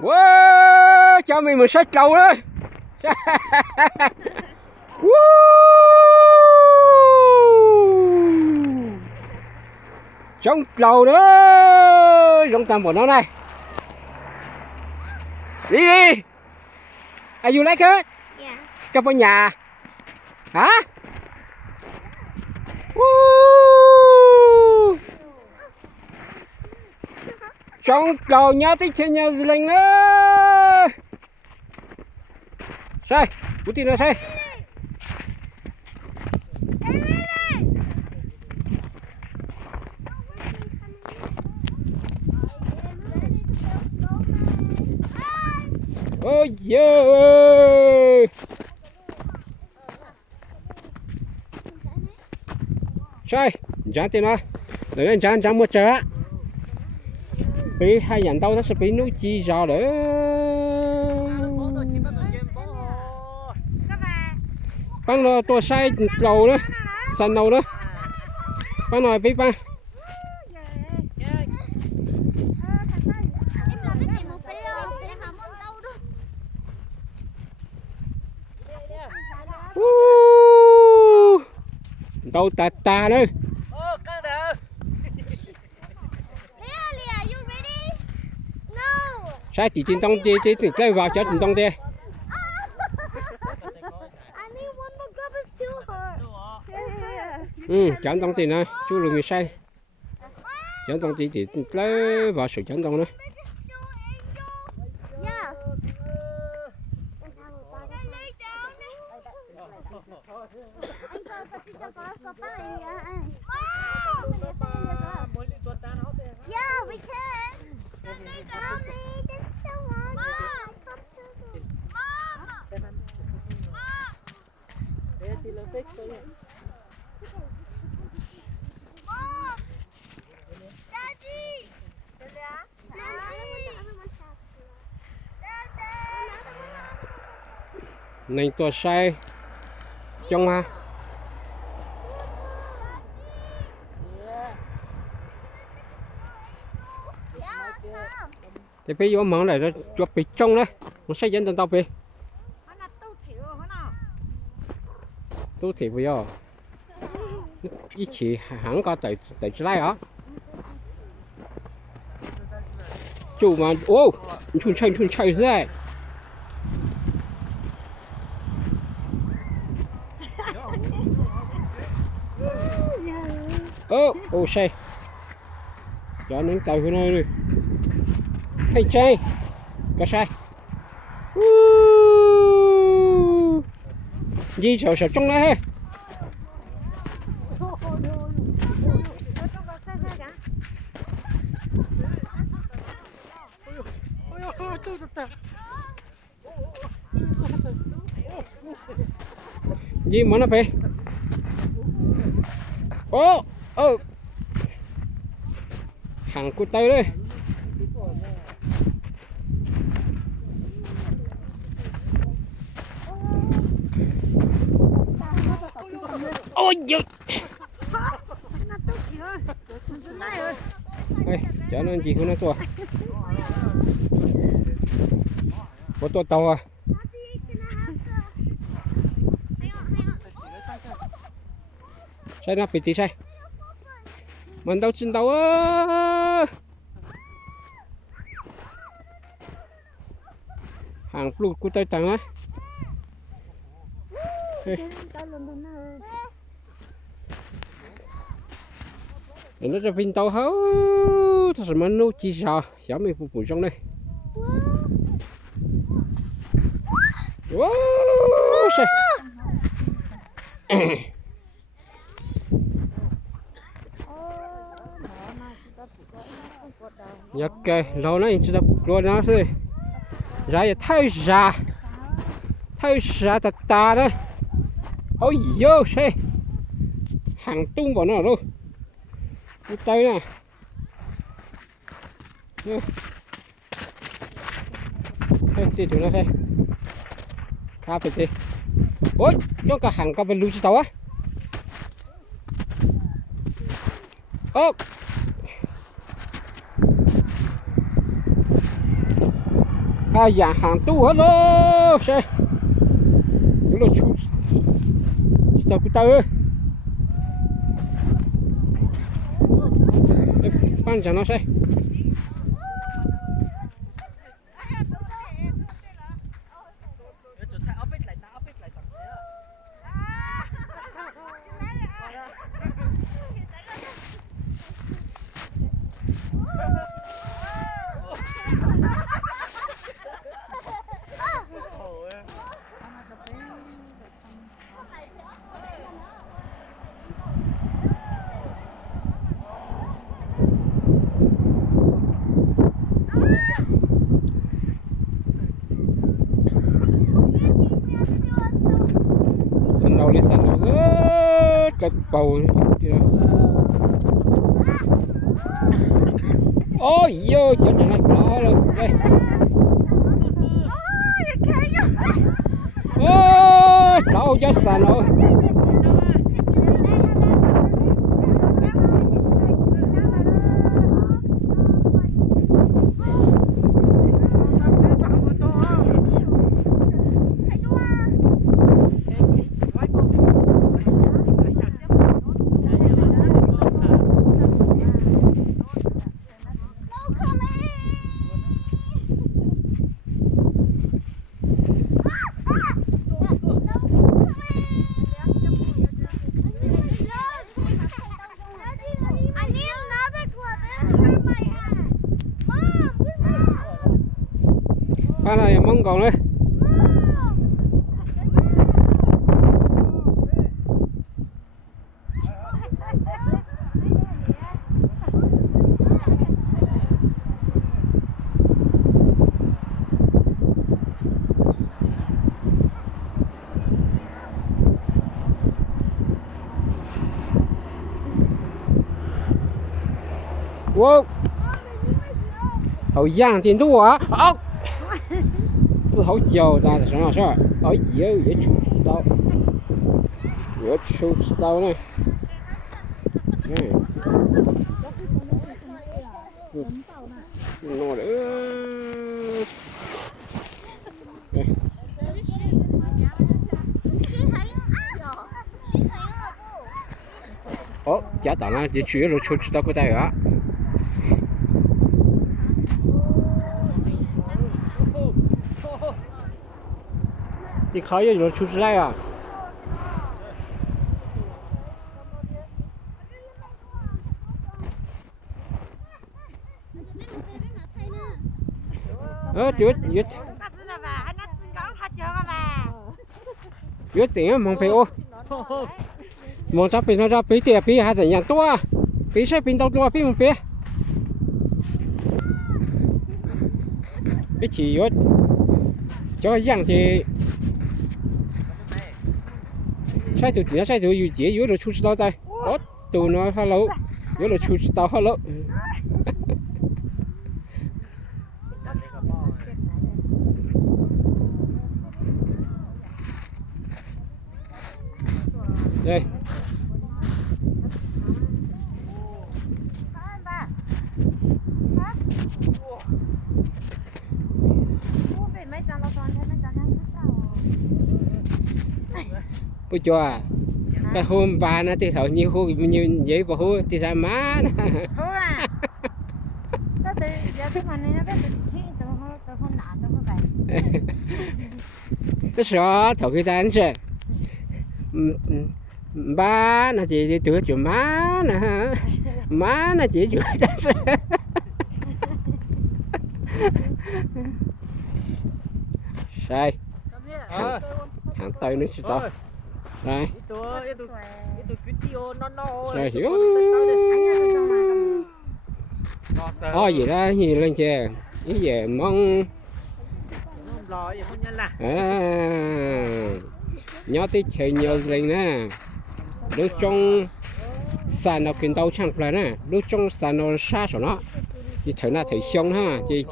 Wow, cho mình một sách cầu đấy. Trong cầu đó, trong tầm của nó này. Đi đi. Are you like it? Yeah. Cặp ở nhà. Hả? Trong cầu nhá tích trên nhà linh nữa. Sai, bút tin nó sai. Oh yeah. Sai, dán tin nó. Để lên dán một chờ. Bị hai dàn đâu nó sẽ bị núi chi ra nữa. Bắn nó tua sai cầu đó, sân đầu đó. Bắn nó bị bắn. Đâu ta nữa. Sai chỉ trên trong chỉ cái vào cho trên trong đi. Chọn trong tiền này, chú lùi người sai. Chọn trong chỉ lấy vào sự chọn trong nữa. Yeah, we can. Nên tua sai trong ha. Thì bây giờ món này nó cho bị trong đấy, nó sẽ dẫn đến tao về. Tôi thì bây giờ ý chỉ hẳn có tại đây hả? Chủ mà ô, chun chạy thế. Ô xe. Cho nên tàu cái này đi. Hey chơi, có sai. Gì sợ trong này. Gì mà nó về? Hàng của tay đây. Ôi giời. Đây, chở nó gì của nó tua. Có tua tàu à? Sai nó bị tí sai. Mình đâu xin tàu á. Hàng blue của tay tặng á. Nó ra vinh tàu hấu. Thật sự mà nó chỉ sợ. Sợ mình phục vụ trong đây. Wow, sai. Ok, lâu nay chúng ta luôn nó thôi. Ra thay ra ta đấy. Ôi vô xe. Hàng tung vào nó luôn. Cái tay nè. Đây, đi thử nó xem. Khá phải đi. Ôi, nó cả hàng cả bên lưu tàu á. Ô. hai dạng hàng tu hết luôn xe những là chú tao cứ tao ơi ban chẳng nó xe đi săn đầu rất là cầu ôi vô chỗ này nó to luôn đây ôi đâu cho săn rồi ba này mong còn đấy wow hậu giang tiền thu à好久在什么事儿？哎呦，也出知道，也出知道呢。弄的，哦，家长呢就去了出知道个带啊。你考验有出之来啊？有怎样蒙皮哦？蒙啥皮那啥皮的皮还怎样多啊？皮是皮到多皮蒙皮？一起有，这样的。sai từ tiền sai từ gì chỉ yếu rồi chui tao tay có từ nó hello yếu rồi chui tao hello đây bây giờ à cái hôm ba nó thì thầu nhiều hôm như vậy và hôm thì ra má nè cái sợ thầu cái ta sẽ ba nó chỉ chữa chữa má nè má nó chỉ chữa ta sẽ sai hàng tay nó sẽ to đây rồi hiểu thôi gì đó gì lên chè cái về mong nhớ tới chơi nhiều lên nè đứa trong sàn nó kinh tàu chẳng phải nè đứa trong sàn nó xa rồi nó thì thử là thử xong ha thì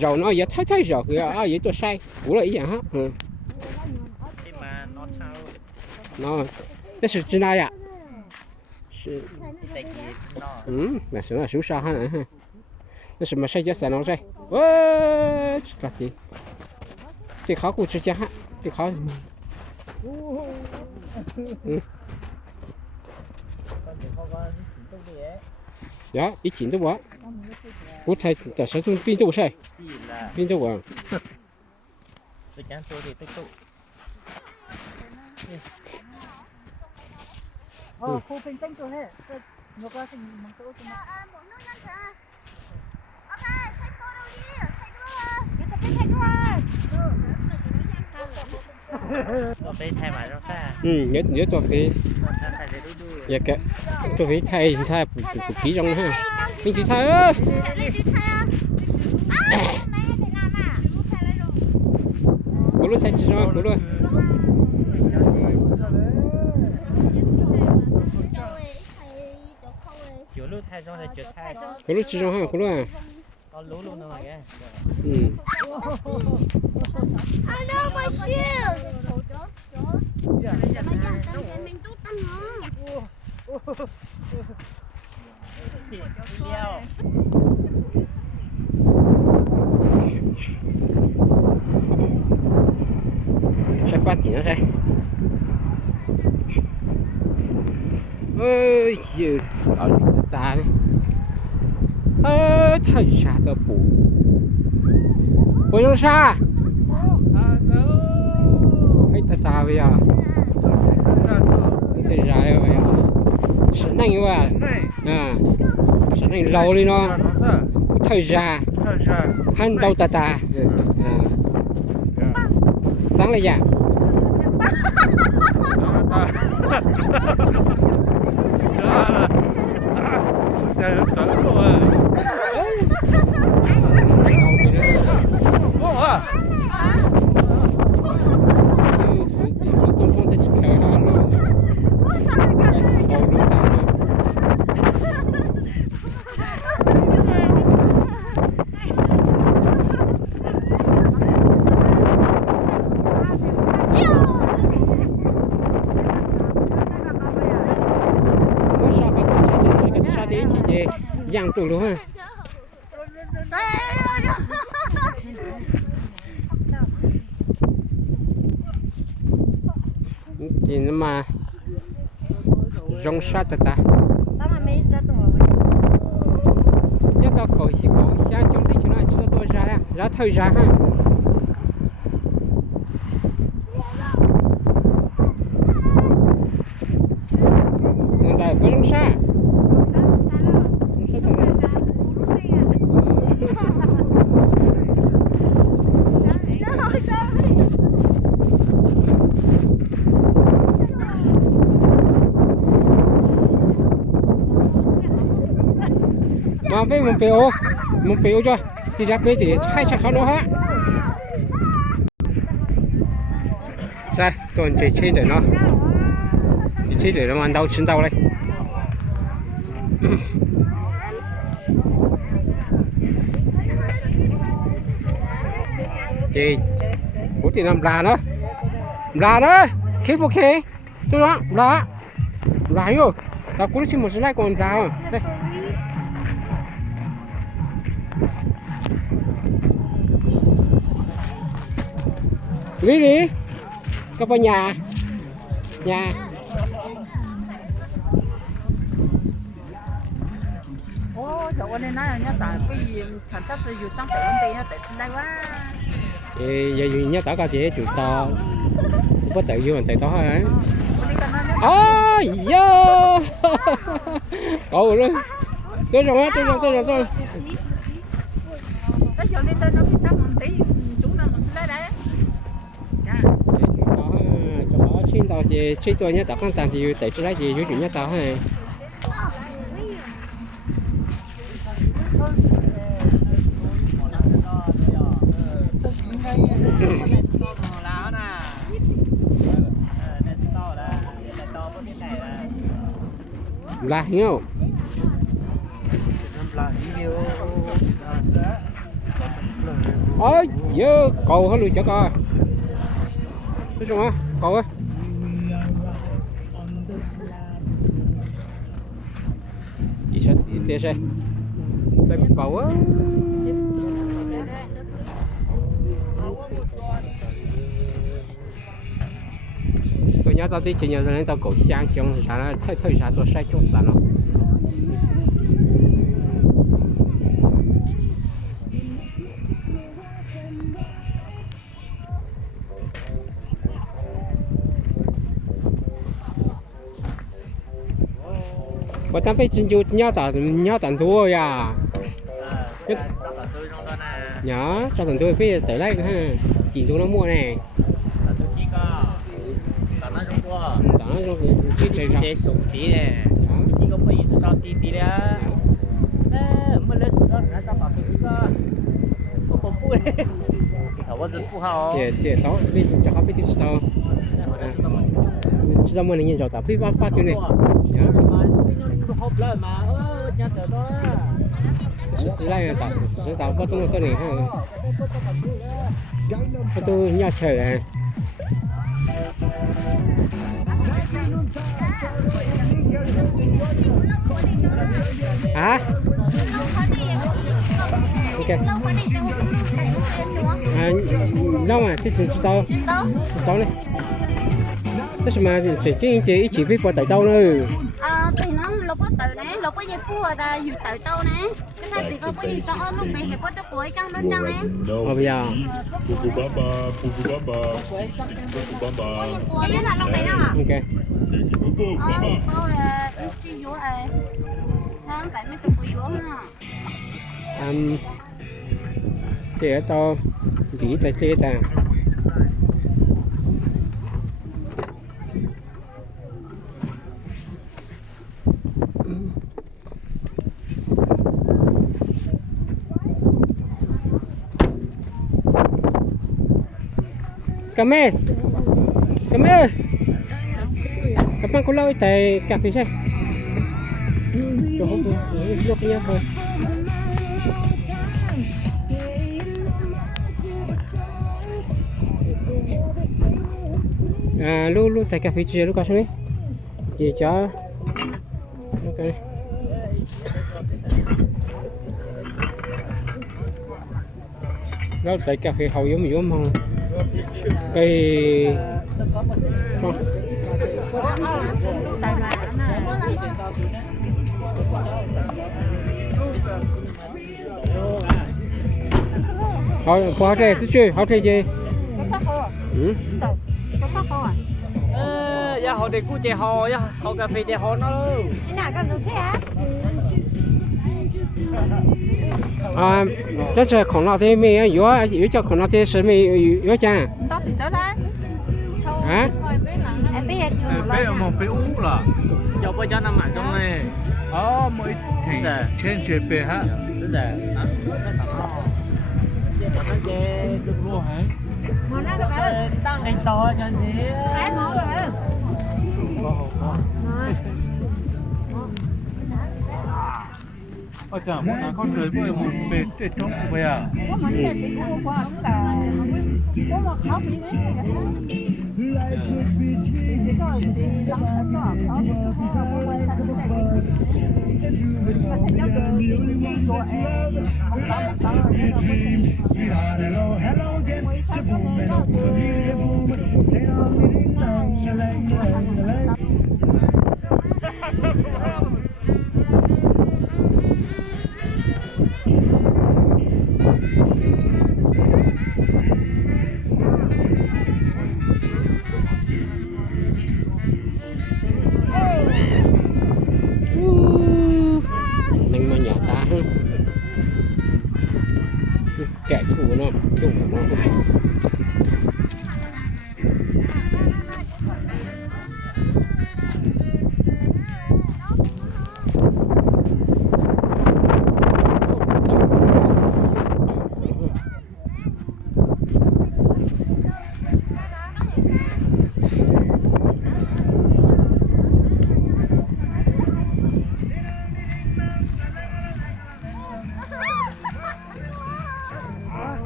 dầu nó giờ thấy rồi kìa à vậy tôi sai cũng là ý vậy ha nó sự trên đây ạ mà sự là số sao ha 那什么谁叫三龙谁？喂，这地，这考古之家，这考，呀，一斤都我，我才在手中冰豆谁？冰豆我。Ồ, khu bên cạnh tôi hết. Nó có thành một chỗ chứ mà. Ok, take photo here. Take a look. Tôi phải thay mà nó xa. Nhớ cho cái, dạ cái, cho cái thay thay của kỹ trong ha. Mình chỉ thay ơi. Cô lúc thay chỉ cho cô luôn. Kiểu lúc thay xong thì chưa thay. Cô lúc chỉ cho ha, cô lúc à. Có lú luôn rồi kìa. I know my shield. Sẽ bắt gì nó sẽ. Ơi giờ ở đây ta đi. Thầy xa tao bù. Bùi đâu xa? Hãy ta bây giờ. Thầy ra đây bây giờ. Sợ nành quá. Sợ nành lâu đi nó. Thầy ra. Hắn đâu ta. Sáng lại dạ. Giang tụ luôn ha. Thì nó mà rong sát ta. Nhớ tao cầu chỉ cầu sáng chúng thì chúng nó chưa tôi ra thời ra ha. Hiện tại có rong sát. Mà với một biểu cho thì ra bây thì hai chắc khó nó hết đây tôi chỉ chơi để nó chơi để nó ăn đâu chín đâu đây thì bố thì làm là đó khi ok tôi đó là rồi tao cũng chỉ một số like còn là đây đi có bao nhà Ồ, chỗ này nó nhá tại vì sản xuất sử dụng sang tới vấn đề nó tại đây quá. Giờ nhớ tao coi chị chủ tao có tự vô mình tự tao hả? Yo, cậu luôn, tôi rồi. Cái chỗ này tên nó bị sắp một tí, chúng ta mình sẽ đấy. Chỗ xin tao chị chơi tôi nhớ tao con tàn thì tự chơi gì vô chuyện nhớ tao hay. Là hiểu ôi dơ cầu hết luôn cho coi nói chung á cầu á gì sao Đây bảo á. Tôi nhớ tao đi chỉ nhớ đến tao cổ sang trong啥了，太啥做晒种啥了。我当被真就鸟蛋多呀，Cho tận tôi trong đó nè. nhớ cho thằng tôi phải tới đây ha, chỉ tôi nó mua này, Tận tôi chỉ có tận nó trong qua. đó nó chỉ Chỉ ra, để sụp tí nè. Chỉ có phải sao tí tí đó. Mới lấy sụp đó nó cho bảo tôi chỉ có không vui. Thảo bao giờ phụ hao. để đó biết cho họ biết tiếp sau, chỉ là mua này nhìn rồi ta phải phát chuyện này, nhớ, Hộp lên mà nhà chờ đó. chỉ là ta có tung cái này ha, có tôi nhà chờ này. Hả? Ok. À, lâu mà, thế thì sáu này. Thế mà chỉ biết qua tại đâu nữa. Thì nó lúc có tự nè, lúc có dây phu rồi ta dù tự tâu nè. Cái sao thì có gì cho lúc này thì có tới cuối trong nó trăng nè. Bây giờ. Cái đó là lúc này đâu à? Ok. Câu là chi vúa à. Sao tại mấy tụi vúa ha. Để to nghĩ tại chơi ta. Cảm ơn cô lâu tại cà phê sao cho không lúc nhá thôi lúc tại cà phê chưa lúc có xuống đi gì cho ok đó tại cà phê hầu giống không cây không hỏi qua đây chứ chơi hỏi đây chơi Dạ họ để cu chè hò nha, họ cà phê chè hò nó luôn. Cái nào con đúng xe这是孔老爹没有叫孔老爹是没有讲đó thì tới đấy. à em biết bây giờ một cái ú là Cho bây giờ nằm ở trong này. mới thành trên chế bề ha Đúng rồi. Hả? Sao thằng nó? Nó chè được luôn hả? món đó rồi Tăng anh to cho anh gì? cái món rồi ở cả một là con rưỡi với một bề để trống về à Có món này thì cũng qua cũng là có một khó bị đấy. Chỉ có thì lắm đó có có quay sang cái này. Mà sẽ nhớ được của em không có mình mà nhỏ ta ha kẻ thù nó chung của nó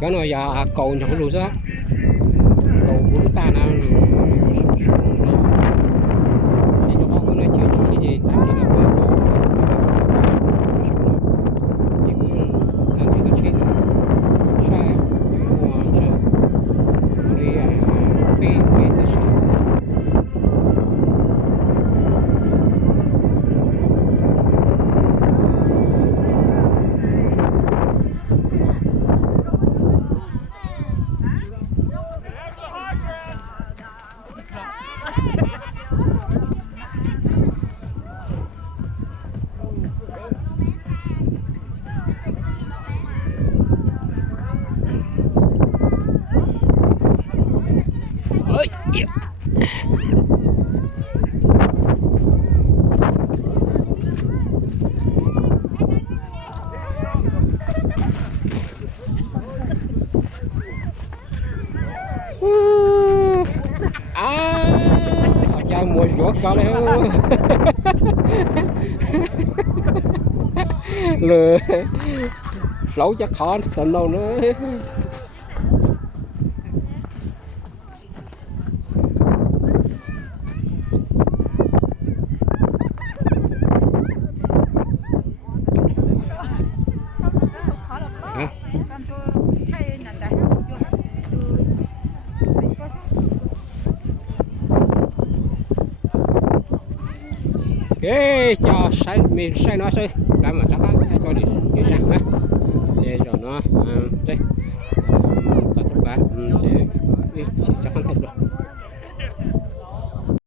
cái này giờ cầu nhỏ luôn đó cầu của ta nào thì cho họ nói chuyện gì chẳng chỉ là về cầu thì cũng cha mua gió cao lên lừa lẩu chắc khó tận đâu nữa cái cho sai mình sai nó sai làm mà chắc là cho đi sang á để rồi nó đây